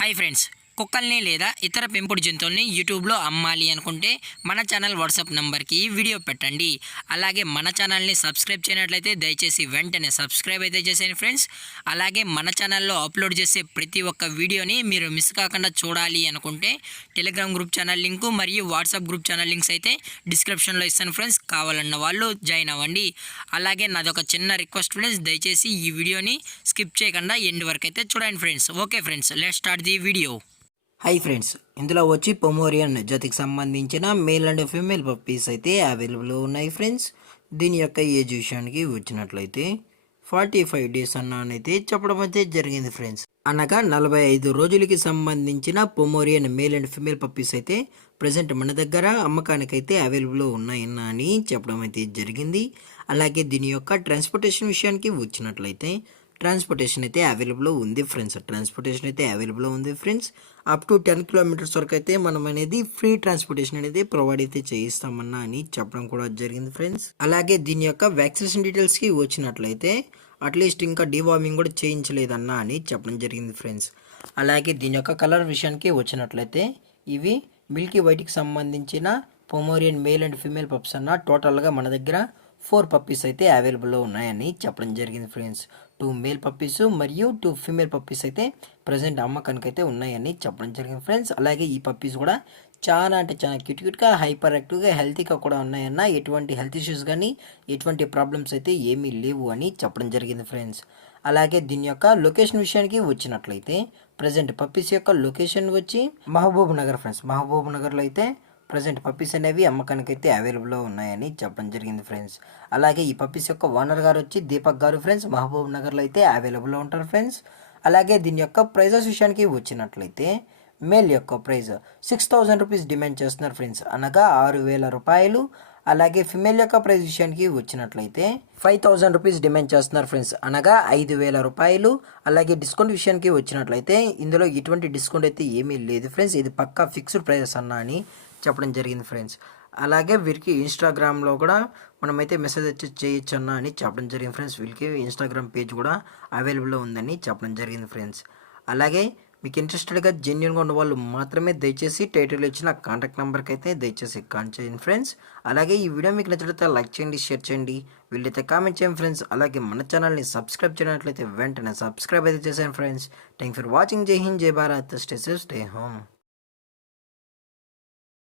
Hi friends, కుక్కల్ని లేదా ఇతర పెంపుడు జంతువుల్ని యూట్యూబ్లో అమ్మాలి అనుకుంటే మన ఛానల్ వాట్సాప్ నెంబర్కి వీడియో పెట్టండి. అలాగే మన ఛానల్ని సబ్స్క్రైబ్ చేయనట్లయితే దయచేసి వెంటనే సబ్స్క్రైబ్ అయితే చేసేయండి ఫ్రెండ్స్. అలాగే మన ఛానల్లో అప్లోడ్ చేసే ప్రతి ఒక్క వీడియోని మీరు మిస్ కాకుండా చూడాలి అనుకుంటే టెలిగ్రామ్ గ్రూప్ ఛానల్ లింకు మరియు వాట్సాప్ గ్రూప్ ఛానల్ లింక్స్ అయితే డిస్క్రిప్షన్లో ఇస్తాను ఫ్రెండ్స్. కావాలన్న వాళ్ళు జాయిన్ అవ్వండి. అలాగే నాదొక చిన్న రిక్వెస్ట్ ఫ్రెండ్స్, దయచేసి ఈ వీడియోని స్కిప్ చేయకుండా ఎండ్ వరకు అయితే చూడండి friends. Okay friends, let's start the video. Hi friends, ఇందులో వచ్చి పొమోరియన్ జాతికి సంబంధించిన మేల్ అండ్ ఫీమేల్ పప్పీస్ అయితే అవైలబుల్ ఉన్నాయి ఫ్రెండ్స్. దీని యొక్క ఏజ్ విషయానికి వచ్చినట్లయితే 45 డేస్ అన్నైతే చెప్పడం అయితే జరిగింది ఫ్రెండ్స్. అనగా 45 రోజులకి సంబంధించిన Pomeranian male and female puppies అయితే ప్రజెంట్ మన దగ్గర అమ్మకానికైతే అవైలబుల్ ఉన్నాయన్న అని చెప్పడం అయితే జరిగింది. అలాగే దీని యొక్క ట్రాన్స్పోర్టేషన్ విషయానికి వచ్చినట్లయితే ట్రాన్స్పోర్టేషన్ అయితే అవైలబుల్ ఉంది ఫ్రెండ్స్. అప్ టు 10 కిలోమీటర్స్ వరకు అయితే మనం అనేది ఫ్రీ ట్రాన్స్పోర్టేషన్ అనేది ప్రొవైడ్ అయితే చేయిస్తామన్నా అని చెప్పడం కూడా జరిగింది ఫ్రెండ్స్. అలాగే దీని యొక్క వ్యాక్సినేషన్ డీటెయిల్స్కి వచ్చినట్లయితే అట్లీస్ట్ ఇంకా డివార్మింగ్ కూడా చేయించలేదన్నా అని చెప్పడం జరిగింది ఫ్రెండ్స్. అలాగే దీని యొక్క కలర్ విషయానికి వచ్చినట్లయితే ఇవి మిల్కీ వైట్కి సంబంధించిన Pomeranian male and female pups అన్న టోటల్గా మన దగ్గర 4 పప్పీస్ అయితే అవైలబుల్లో ఉన్నాయని చెప్పడం జరిగింది ఫ్రెండ్స్. 2 మేల్ పప్పీస్ మరియు 2 ఫీమేల్ పప్పీస్ అయితే ప్రజెంట్ అమ్మకానికి అయితే ఉన్నాయని చెప్పడం జరిగింది ఫ్రెండ్స్. అలాగే ఈ పప్పీస్ కూడా చాలా అంటే చాలా క్యూట్గా హైపర్ యాక్టివ్గా హెల్తీగా కూడా ఉన్నాయన్న. ఎటువంటి హెల్త్ ఇష్యూస్ కానీ ఎటువంటి ప్రాబ్లమ్స్ అయితే ఏమీ లేవు అని చెప్పడం జరిగింది ఫ్రెండ్స్. అలాగే దీని యొక్క లొకేషన్ విషయానికి వచ్చినట్లయితే ప్రజెంట్ పప్పీస్ యొక్క లొకేషన్ వచ్చి మహబూబ్ నగర్ ఫ్రెండ్స్. మహబూబ్ నగర్లో అయితే ప్రజెంట్ పప్పీస్ అనేవి అమ్మకానికి అయితే అవైలబుల్లో ఉన్నాయని చెప్పడం జరిగింది ఫ్రెండ్స్. అలాగే ఈ పప్పీస్ యొక్క ఓనర్ గారు వచ్చి దీపక్ గారు ఫ్రెండ్స్. మహబూబ్ నగర్లో అయితే అవైలబుల్లో ఉంటారు ఫ్రెండ్స్. అలాగే దీని యొక్క ప్రైజెస్ విషయానికి వచ్చినట్లయితే మేల్ యొక్క ప్రైజ్ 6,000 రూపీస్ డిమాండ్ చేస్తున్నారు ఫ్రెండ్స్, అనగా 6,000 రూపాయలు. అలాగే ఫిమేల్ యొక్క ప్రైస్ విషయానికి వచ్చినట్లయితే 5,000 రూపీస్ డిమాండ్ చేస్తున్నారు ఫ్రెండ్స్, అనగా 5,000 రూపాయలు. అలాగే డిస్కౌంట్ విషయానికి వచ్చినట్లయితే ఇందులో ఎటువంటి డిస్కౌంట్ అయితే ఏమీ లేదు ఫ్రెండ్స్. ఇది పక్కా ఫిక్స్డ్ ప్రైజెస్ అన్నా అని చెప్పడం జరిగింది ఫ్రెండ్స్. అలాగే వీరికి ఇన్స్టాగ్రామ్లో కూడా మనమైతే మెసేజ్ వచ్చి చేయొచ్చు అన్న అని చెప్పడం జరిగింది ఫ్రెండ్స్. వీళ్ళకి ఇన్స్టాగ్రామ్ పేజ్ కూడా అవైలబుల్లో ఉందని చెప్పడం జరిగింది ఫ్రెండ్స్. అలాగే మీకు ఇంట్రెస్టెడ్గా జెన్యున్గా ఉన్న వాళ్ళు మాత్రమే దయచేసి టైటిల్ ఇచ్చిన కాంటాక్ట్ నెంబర్కి అయితే దయచేసి కాల్ చేయండి ఫ్రెండ్స్. అలాగే ఈ వీడియో మీకు నచ్చినట్లయితే లైక్ చేయండి, షేర్ చేయండి, వీళ్ళైతే కామెంట్ చేయండి ఫ్రెండ్స్. అలాగే మన ఛానల్ని సబ్స్క్రైబ్ చేయనట్లయితే వెంటనే సబ్స్క్రైబ్ అయితే చేసాను ఫ్రెండ్స్. Thank for watching. జై హింద్, జై Bharat, stay safe, stay home.